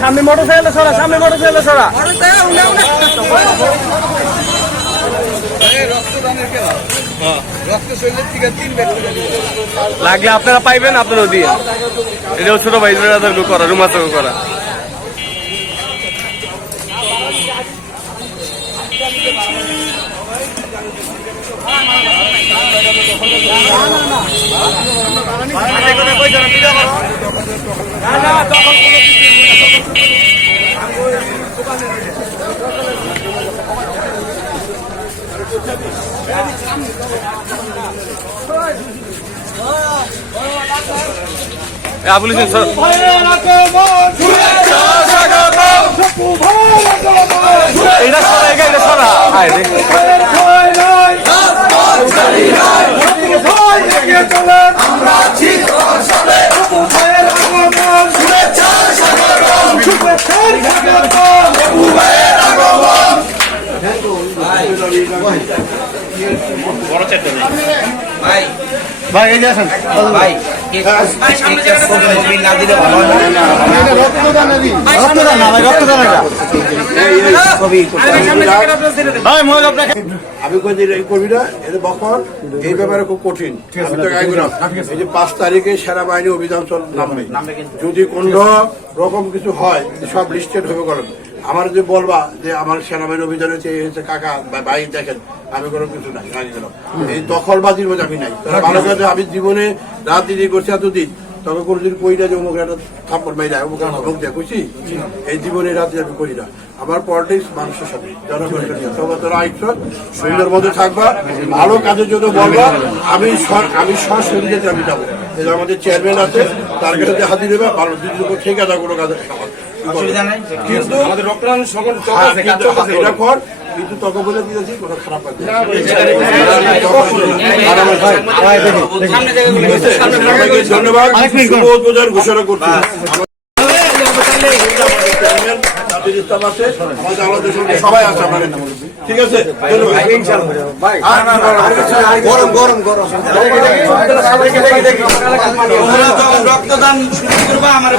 সামনে মোটরসাইকেল ছড়া, সামনে মোটরসাইকেল ছড়া। লাগলে আপনারা পাইবেন, আপনারাও দিয়ে। এটাও ছোট ভাই করা, রুমাচক করা। বলেছেন স্যার এটা সরা, এটা সরা। ভাই এই যে আসেন ভাই, আমি কবি না, বখন এই ব্যাপারে খুব কঠিন। আমি তো এই যে 5 তারিখে সেনাবাহিনী অভিযান নামবে, যদি কোন রকম কিছু হয় সব লিস্টেড হবে করেন। আমার যে বলবা যে আমার সেনাবাহিনী অভিযানে হচ্ছে কাকা ভাই দেখেন আমি কোনো কিছু নাই, এই দখলবাজির মধ্যে আমি নাই। ভালো কথা, আমি জীবনে রাজনীতি করছি এতদিন, তবে কোনোদিন কই না যে অমুক একটা থাপ্পড় মাইরা অমুক ভোগ দেয় বুঝছি। এই জীবনে রাজনীতি আমি করি না। আমার পলিটিক্স মানুষের সাথে, জনগণের সাথে। তবে তোরা আইস সুন্দর মধ্যে থাকবা, ভালো কাজের জন্য বলবা। আমি সশরীরে আমি যাবো। আমাদের চেয়ারম্যান আছে, তার কাছে হাতি দেবে, ভালো ঠিক আছে কোনো কাজে কিন্তু এটা কর, কিন্তু তোকে বলে দিয়েছি কোনো খারাপ ধন্যবাদ। শুভ উদ্বোধন ঘোষণা করছি। সবাই আছে আমাদের, ঠিক আছে। রক্তদান শুরু করবা আমার